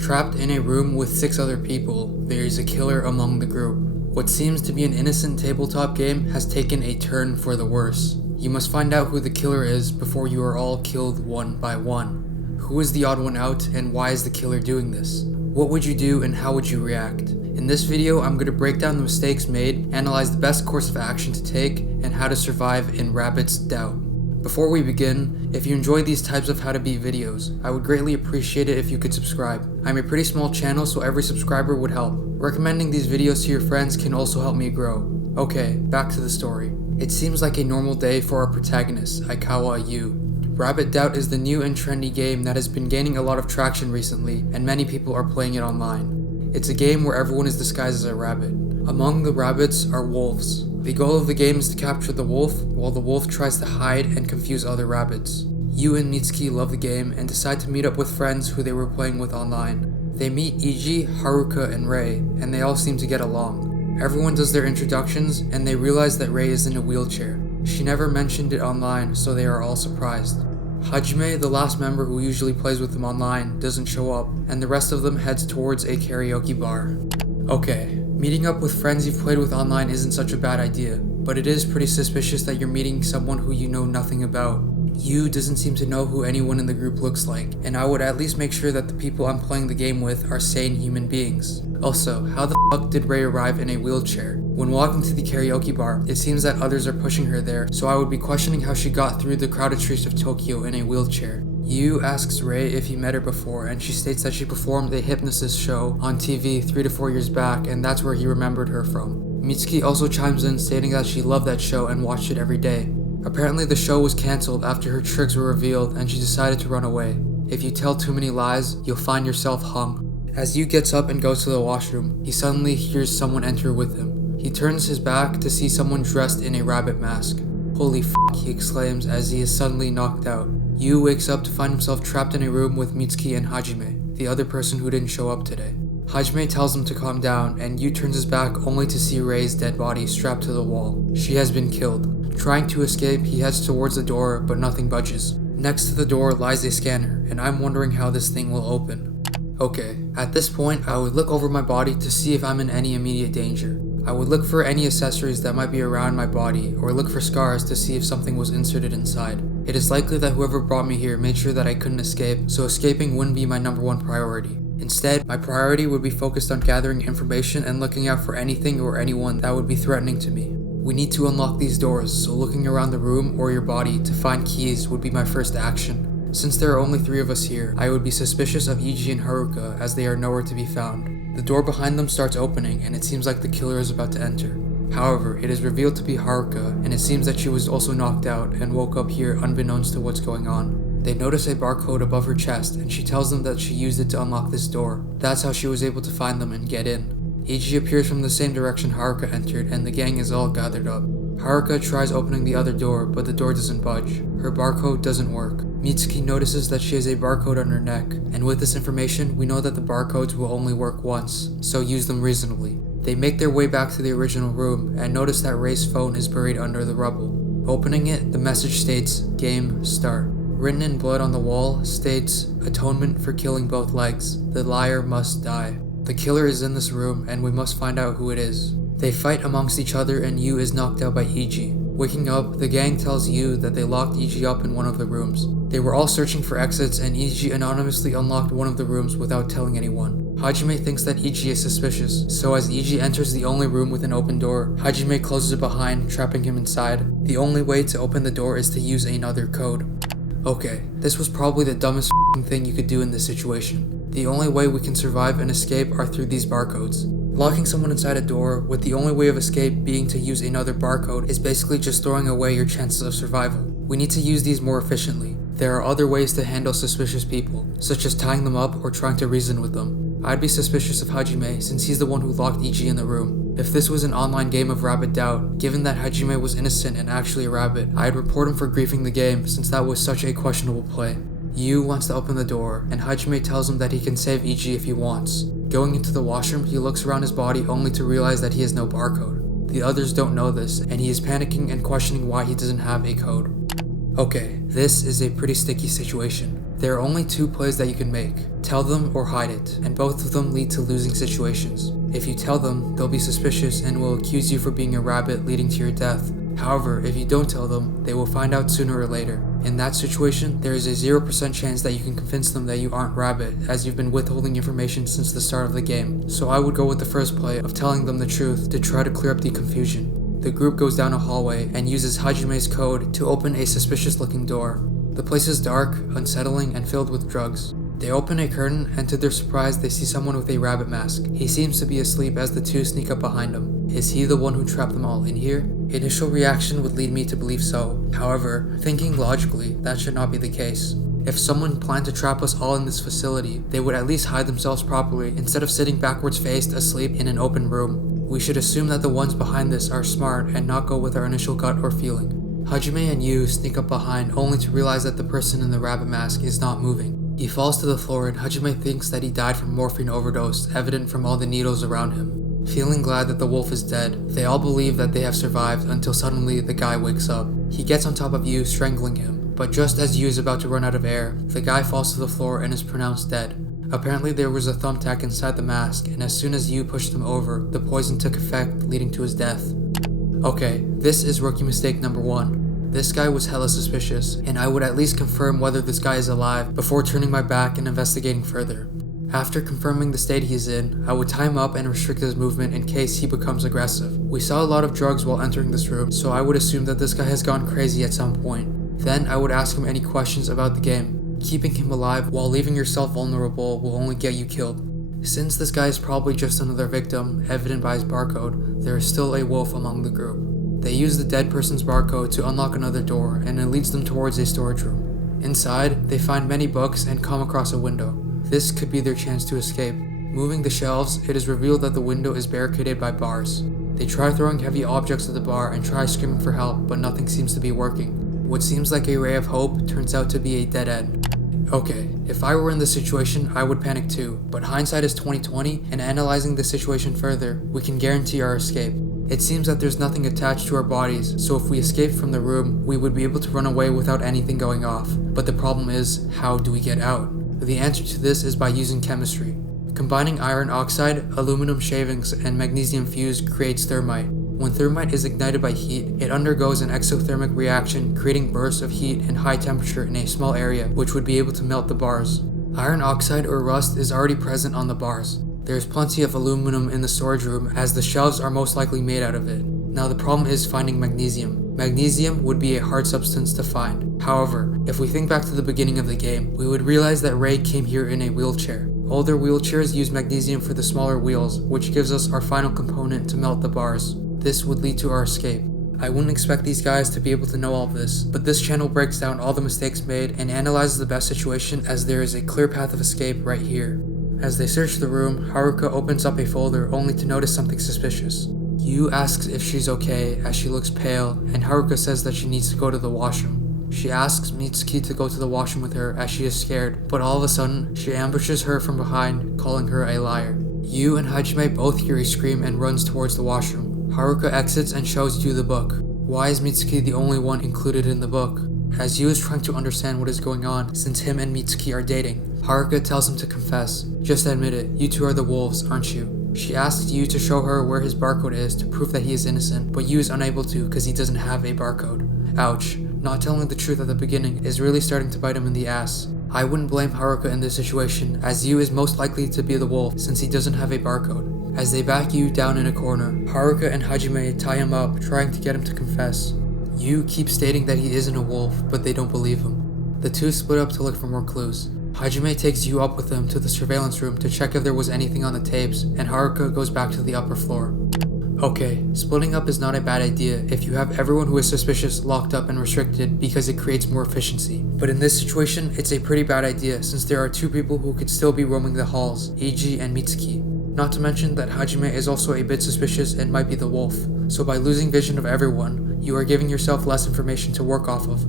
Trapped in a room with 6 other people, there is a killer among the group. What seems to be an innocent tabletop game has taken a turn for the worse. You must find out who the killer is before you are all killed one by one. Who is the odd one out, and why is the killer doing this? What would you do and how would you react? In this video, I'm going to break down the mistakes made, analyze the best course of action to take, and how to survive in Rabbit's Doubt. Before we begin, if you enjoy these types of how to beat videos, I would greatly appreciate it if you could subscribe. I'm a pretty small channel, so every subscriber would help. Recommending these videos to your friends can also help me grow. Okay, back to the story. It seems like a normal day for our protagonist, Aikawa Yu. Rabbit Doubt is the new and trendy game that has been gaining a lot of traction recently, and many people are playing it online. It's a game where everyone is disguised as a rabbit. Among the rabbits are wolves. The goal of the game is to capture the wolf, while the wolf tries to hide and confuse other rabbits. Yu and Mitsuki love the game and decide to meet up with friends who they were playing with online. They meet Iji, Haruka, and Rei, and they all seem to get along. Everyone does their introductions, and they realize that Rei is in a wheelchair. She never mentioned it online, so they are all surprised. Hajime, the last member who usually plays with them online, doesn't show up, and the rest of them heads towards a karaoke bar. Okay, meeting up with friends you've played with online isn't such a bad idea, but it is pretty suspicious that you're meeting someone who you know nothing about. Yu doesn't seem to know who anyone in the group looks like, and I would at least make sure that the people I'm playing the game with are sane human beings. Also, how the fuck did Rei arrive in a wheelchair? When walking to the karaoke bar, it seems that others are pushing her there, so I would be questioning how she got through the crowded streets of Tokyo in a wheelchair. Yu asks Rei if he met her before, and she states that she performed a hypnosis show on TV 3 to 4 years back, and that's where he remembered her from. Mitsuki also chimes in stating that she loved that show and watched it every day. Apparently the show was cancelled after her tricks were revealed and she decided to run away. If you tell too many lies, you'll find yourself hung. As Yu gets up and goes to the washroom, he suddenly hears someone enter with him. He turns his back to see someone dressed in a rabbit mask. Holy f***, he exclaims as he is suddenly knocked out. Yu wakes up to find himself trapped in a room with Mitsuki and Hajime, the other person who didn't show up today. Hajime tells him to calm down, and Yu turns his back only to see Rei's dead body strapped to the wall. She has been killed. Trying to escape, he heads towards the door, but nothing budges. Next to the door lies a scanner, and I'm wondering how this thing will open. Okay, at this point, I would look over my body to see if I'm in any immediate danger. I would look for any accessories that might be around my body, or look for scars to see if something was inserted inside. It is likely that whoever brought me here made sure that I couldn't escape, so escaping wouldn't be my #1 priority. Instead, my priority would be focused on gathering information and looking out for anything or anyone that would be threatening to me. We need to unlock these doors, so looking around the room or your body to find keys would be my first action. Since there are only 3 of us here, I would be suspicious of Iji and Haruka as they are nowhere to be found. The door behind them starts opening and it seems like the killer is about to enter. However, it is revealed to be Haruka, and it seems that she was also knocked out and woke up here unbeknownst to what's going on. They notice a barcode above her chest and she tells them that she used it to unlock this door. That's how she was able to find them and get in. Iji appears from the same direction Haruka entered, and the gang is all gathered up. Haruka tries opening the other door, but the door doesn't budge. Her barcode doesn't work. Mitsuki notices that she has a barcode on her neck, and with this information, we know that the barcodes will only work once, so use them reasonably. They make their way back to the original room, and notice that Rei's phone is buried under the rubble. Opening it, the message states, "Game start." Written in blood on the wall states, "Atonement for killing both legs. The liar must die." The killer is in this room, and we must find out who it is. They fight amongst each other, and Yu is knocked out by Iji. Waking up, the gang tells Yu that they locked Iji up in one of the rooms. They were all searching for exits, and Iji anonymously unlocked one of the rooms without telling anyone. Hajime thinks that Iji is suspicious, so as Iji enters the only room with an open door, Hajime closes it behind, trapping him inside. The only way to open the door is to use another code. Okay, this was probably the dumbest thing you could do in this situation. The only way we can survive and escape are through these barcodes. Locking someone inside a door, with the only way of escape being to use another barcode, is basically just throwing away your chances of survival. We need to use these more efficiently. There are other ways to handle suspicious people, such as tying them up or trying to reason with them. I'd be suspicious of Hajime since he's the one who locked Iji in the room. If this was an online game of Rabbit Doubt, given that Hajime was innocent and actually a rabbit, I'd report him for griefing the game since that was such a questionable play. Yu wants to open the door, and Hajime tells him that he can save Iji if he wants. Going into the washroom, he looks around his body only to realize that he has no barcode. The others don't know this, and he is panicking and questioning why he doesn't have a code. Okay, this is a pretty sticky situation. There are only two plays that you can make. Tell them or hide it, and both of them lead to losing situations. If you tell them, they'll be suspicious and will accuse you for being a rabbit, leading to your death. However, if you don't tell them, they will find out sooner or later. In that situation, there is a 0% chance that you can convince them that you aren't Rabbit, as you've been withholding information since the start of the game. So I would go with the first play of telling them the truth to try to clear up the confusion. The group goes down a hallway and uses Hajime's code to open a suspicious looking door. The place is dark, unsettling, and filled with drugs. They open a curtain, and to their surprise they see someone with a rabbit mask. He seems to be asleep as the two sneak up behind him. Is he the one who trapped them all in here? Initial reaction would lead me to believe so. However, thinking logically, that should not be the case. If someone planned to trap us all in this facility, they would at least hide themselves properly instead of sitting backwards faced asleep in an open room. We should assume that the ones behind this are smart and not go with our initial gut or feeling. Hajime and Yu sneak up behind only to realize that the person in the rabbit mask is not moving. He falls to the floor and Hajime thinks that he died from morphine overdose, evident from all the needles around him. Feeling glad that the wolf is dead, they all believe that they have survived until suddenly the guy wakes up. He gets on top of Yu, strangling him, but just as Yu is about to run out of air, the guy falls to the floor and is pronounced dead. Apparently there was a thumbtack inside the mask, and as soon as Yu pushed him over, the poison took effect, leading to his death. Okay, this is rookie mistake number 1. This guy was hella suspicious, and I would at least confirm whether this guy is alive before turning my back and investigating further. After confirming the state he is in, I would tie him up and restrict his movement in case he becomes aggressive. We saw a lot of drugs while entering this room, so I would assume that this guy has gone crazy at some point. Then I would ask him any questions about the game. Keeping him alive while leaving yourself vulnerable will only get you killed. Since this guy is probably just another victim, evident by his barcode, there is still a wolf among the group. They use the dead person's barcode to unlock another door, and it leads them towards a storage room. Inside, they find many books and come across a window. This could be their chance to escape. Moving the shelves, it is revealed that the window is barricaded by bars. They try throwing heavy objects at the bar and try screaming for help, but nothing seems to be working. What seems like a ray of hope turns out to be a dead end. Okay, if I were in this situation, I would panic too, but hindsight is 20/20, and analyzing the situation further, we can guarantee our escape. It seems that there's nothing attached to our bodies, so if we escape from the room, we would be able to run away without anything going off. But the problem is, how do we get out? The answer to this is by using chemistry. Combining iron oxide, aluminum shavings, and magnesium fuse creates thermite. When thermite is ignited by heat, it undergoes an exothermic reaction, creating bursts of heat and high temperature in a small area, which would be able to melt the bars. Iron oxide or rust is already present on the bars. There is plenty of aluminum in the storage room, as the shelves are most likely made out of it. Now the problem is finding magnesium. Magnesium would be a hard substance to find. However, if we think back to the beginning of the game, we would realize that Ray came here in a wheelchair. Older wheelchairs use magnesium for the smaller wheels, which gives us our final component to melt the bars. This would lead to our escape. I wouldn't expect these guys to be able to know all of this, but this channel breaks down all the mistakes made and analyzes the best situation, as there is a clear path of escape right here. As they search the room, Haruka opens up a folder only to notice something suspicious. Yu asks if she's okay as she looks pale, and Haruka says that she needs to go to the washroom. She asks Mitsuki to go to the washroom with her as she is scared, but all of a sudden, she ambushes her from behind, calling her a liar. Yu and Hajime both hear a scream and runs towards the washroom. Haruka exits and shows Yu the book. Why is Mitsuki the only one included in the book? As Yu is trying to understand what is going on since him and Mitsuki are dating, Haruka tells him to confess. Just admit it, you two are the wolves, aren't you? She asks Yu to show her where his barcode is to prove that he is innocent, but Yu is unable to because he doesn't have a barcode. Ouch, not telling the truth at the beginning is really starting to bite him in the ass. I wouldn't blame Haruka in this situation, as Yu is most likely to be the wolf since he doesn't have a barcode. As they back Yu down in a corner, Haruka and Hajime tie him up, trying to get him to confess. Yu keeps stating that he isn't a wolf, but they don't believe him. The two split up to look for more clues. Hajime takes Yu up with him to the surveillance room to check if there was anything on the tapes, and Haruka goes back to the upper floor. Okay, splitting up is not a bad idea if you have everyone who is suspicious locked up and restricted because it creates more efficiency. But in this situation, it's a pretty bad idea since there are two people who could still be roaming the halls, Eiji and Mitsuki. Not to mention that Hajime is also a bit suspicious and might be the wolf, so by losing vision of everyone, you are giving yourself less information to work off of.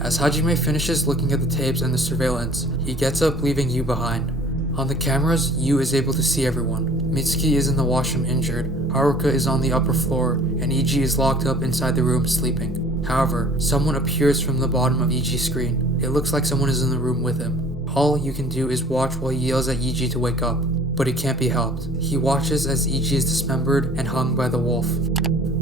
As Hajime finishes looking at the tapes and the surveillance, he gets up leaving Yu behind. On the cameras, Yu is able to see everyone. Mitsuki is in the washroom injured, Haruka is on the upper floor, and Eiji is locked up inside the room sleeping. However, someone appears from the bottom of Eiji's screen. It looks like someone is in the room with him. All you can do is watch while he yells at Iji to wake up, but it can't be helped. He watches as Iji is dismembered and hung by the wolf.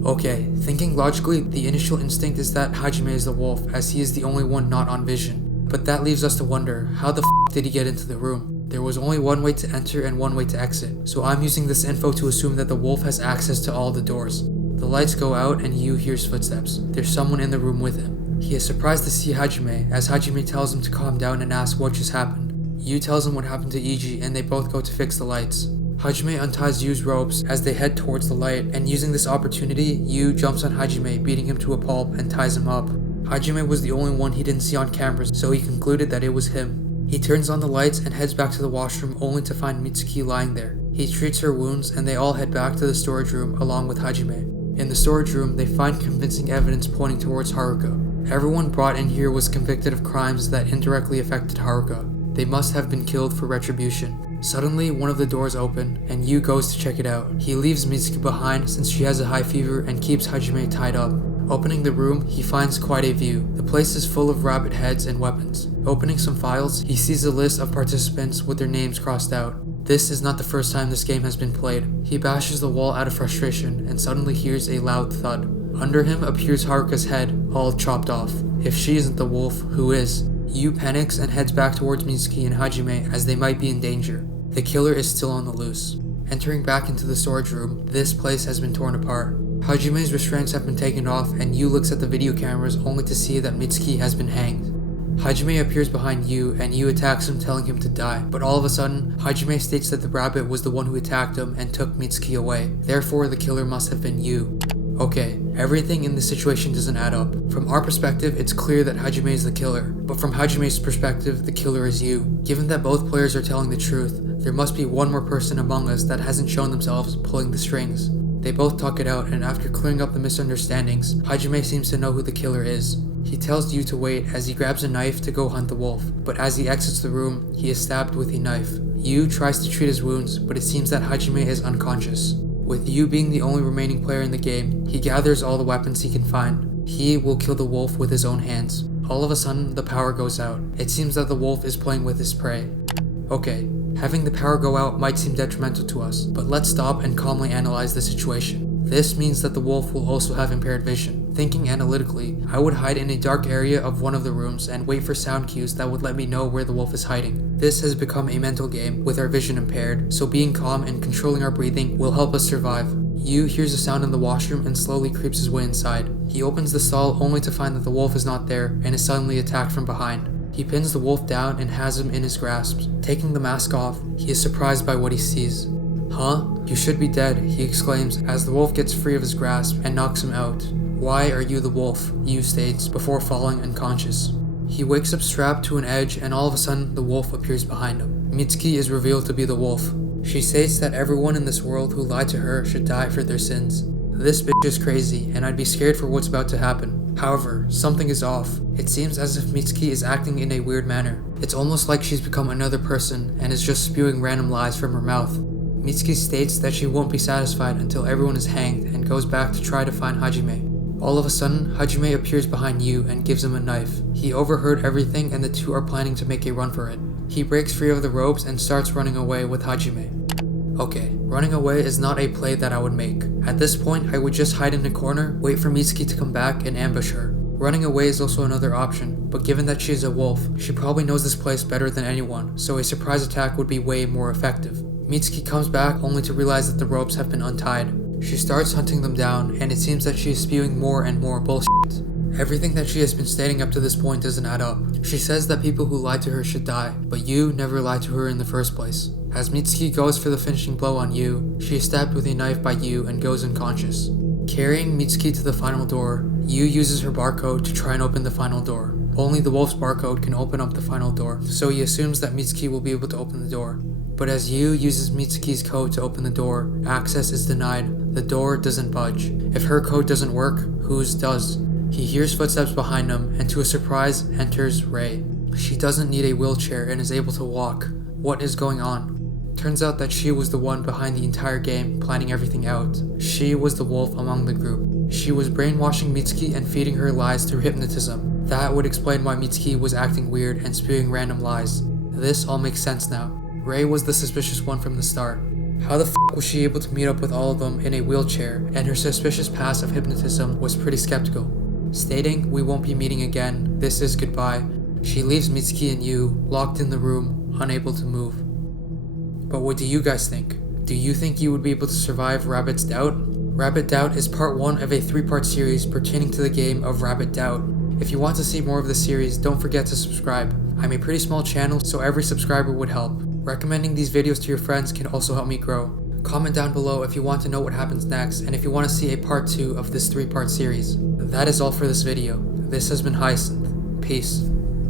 Okay, thinking logically, the initial instinct is that Hajime is the wolf, as he is the only one not on vision. But that leaves us to wonder, how the f did he get into the room? There was only one way to enter and one way to exit, so I'm using this info to assume that the wolf has access to all the doors. The lights go out and Yu hears footsteps. There's someone in the room with him. He is surprised to see Hajime, as Hajime tells him to calm down and ask what just happened. Yu tells him what happened to Iji and they both go to fix the lights. Hajime unties Yu's ropes as they head towards the light, and using this opportunity, Yu jumps on Hajime, beating him to a pulp and ties him up. Hajime was the only one he didn't see on cameras, so he concluded that it was him. He turns on the lights and heads back to the washroom only to find Mitsuki lying there. He treats her wounds and they all head back to the storage room along with Hajime. In the storage room, they find convincing evidence pointing towards Haruka. Everyone brought in here was convicted of crimes that indirectly affected Haruka. They must have been killed for retribution. Suddenly, one of the doors open, and Yu goes to check it out. He leaves Mitsuki behind since she has a high fever and keeps Hajime tied up. Opening the room, he finds quite a view. The place is full of rabbit heads and weapons. Opening some files, he sees a list of participants with their names crossed out. This is not the first time this game has been played. He bashes the wall out of frustration and suddenly hears a loud thud. Under him appears Haruka's head, all chopped off. If she isn't the wolf, who is? Yu panics and heads back towards Mitsuki and Hajime as they might be in danger. The killer is still on the loose. Entering back into the storage room, this place has been torn apart. Hajime's restraints have been taken off and Yu looks at the video cameras only to see that Mitsuki has been hanged. Hajime appears behind Yu and Yu attacks him, telling him to die, but all of a sudden, Hajime states that the rabbit was the one who attacked him and took Mitsuki away. Therefore, the killer must have been Yu. Okay, everything in this situation doesn't add up. From our perspective, it's clear that Hajime is the killer, but from Hajime's perspective, the killer is Yu. Given that both players are telling the truth, there must be one more person among us that hasn't shown themselves pulling the strings. They both talk it out, and after clearing up the misunderstandings, Hajime seems to know who the killer is. He tells Yu to wait as he grabs a knife to go hunt the wolf, but as he exits the room, he is stabbed with a knife. Yu tries to treat his wounds, but it seems that Hajime is unconscious. With Yu being the only remaining player in the game, he gathers all the weapons he can find. He will kill the wolf with his own hands. All of a sudden, the power goes out. It seems that the wolf is playing with his prey. Okay, having the power go out might seem detrimental to us, but let's stop and calmly analyze the situation. This means that the wolf will also have impaired vision. Thinking analytically, I would hide in a dark area of one of the rooms and wait for sound cues that would let me know where the wolf is hiding. This has become a mental game with our vision impaired, so being calm and controlling our breathing will help us survive. Yu hears a sound in the washroom and slowly creeps his way inside. He opens the stall only to find that the wolf is not there and is suddenly attacked from behind. He pins the wolf down and has him in his grasp. Taking the mask off, he is surprised by what he sees. "Huh? You should be dead," he exclaims as the wolf gets free of his grasp and knocks him out. "Why are you the wolf?" Yu states before falling unconscious. He wakes up strapped to an edge and all of a sudden the wolf appears behind him. Mitsuki is revealed to be the wolf. She states that everyone in this world who lied to her should die for their sins. This bitch is crazy and I'd be scared for what's about to happen. However, something is off. It seems as if Mitsuki is acting in a weird manner. It's almost like she's become another person and is just spewing random lies from her mouth. Mitsuki states that she won't be satisfied until everyone is hanged and goes back to try to find Hajime. All of a sudden, Hajime appears behind Yu and gives him a knife. He overheard everything and the two are planning to make a run for it. He breaks free of the ropes and starts running away with Hajime. Okay, running away is not a play that I would make. At this point, I would just hide in a corner, wait for Mitsuki to come back and ambush her. Running away is also another option, but given that she is a wolf, she probably knows this place better than anyone, so a surprise attack would be way more effective. Mitsuki comes back only to realize that the ropes have been untied. She starts hunting them down, and it seems that she is spewing more and more bullshit. Everything that she has been stating up to this point doesn't add up. She says that people who lied to her should die, but Yu never lied to her in the first place. As Mitsuki goes for the finishing blow on Yu, she is stabbed with a knife by Yu and goes unconscious. Carrying Mitsuki to the final door, Yu uses her barcode to try and open the final door. Only the wolf's barcode can open up the final door, so he assumes that Mitsuki will be able to open the door. But as Yu uses Mitsuki's code to open the door, access is denied. The door doesn't budge. If her code doesn't work, whose does? He hears footsteps behind him, and to his surprise, enters Rei. She doesn't need a wheelchair and is able to walk. What is going on? Turns out that she was the one behind the entire game, planning everything out. She was the wolf among the group. She was brainwashing Mitsuki and feeding her lies through hypnotism. That would explain why Mitsuki was acting weird and spewing random lies. This all makes sense now. Ray was the suspicious one from the start. How the f was she able to meet up with all of them in a wheelchair, and her suspicious past of hypnotism was pretty skeptical. Stating, "We won't be meeting again, this is goodbye," she leaves Mitsuki and Yu locked in the room, unable to move. But what do you guys think? Do you think you would be able to survive Rabbit's Doubt? Rabbit Doubt is part 1 of a 3-part series pertaining to the game of Rabbit Doubt. If you want to see more of the series, don't forget to subscribe. I'm a pretty small channel, so every subscriber would help. Recommending these videos to your friends can also help me grow. Comment down below if you want to know what happens next and if you want to see a part 2 of this 3-part series. That is all for this video. This has been Hyacinth. Peace.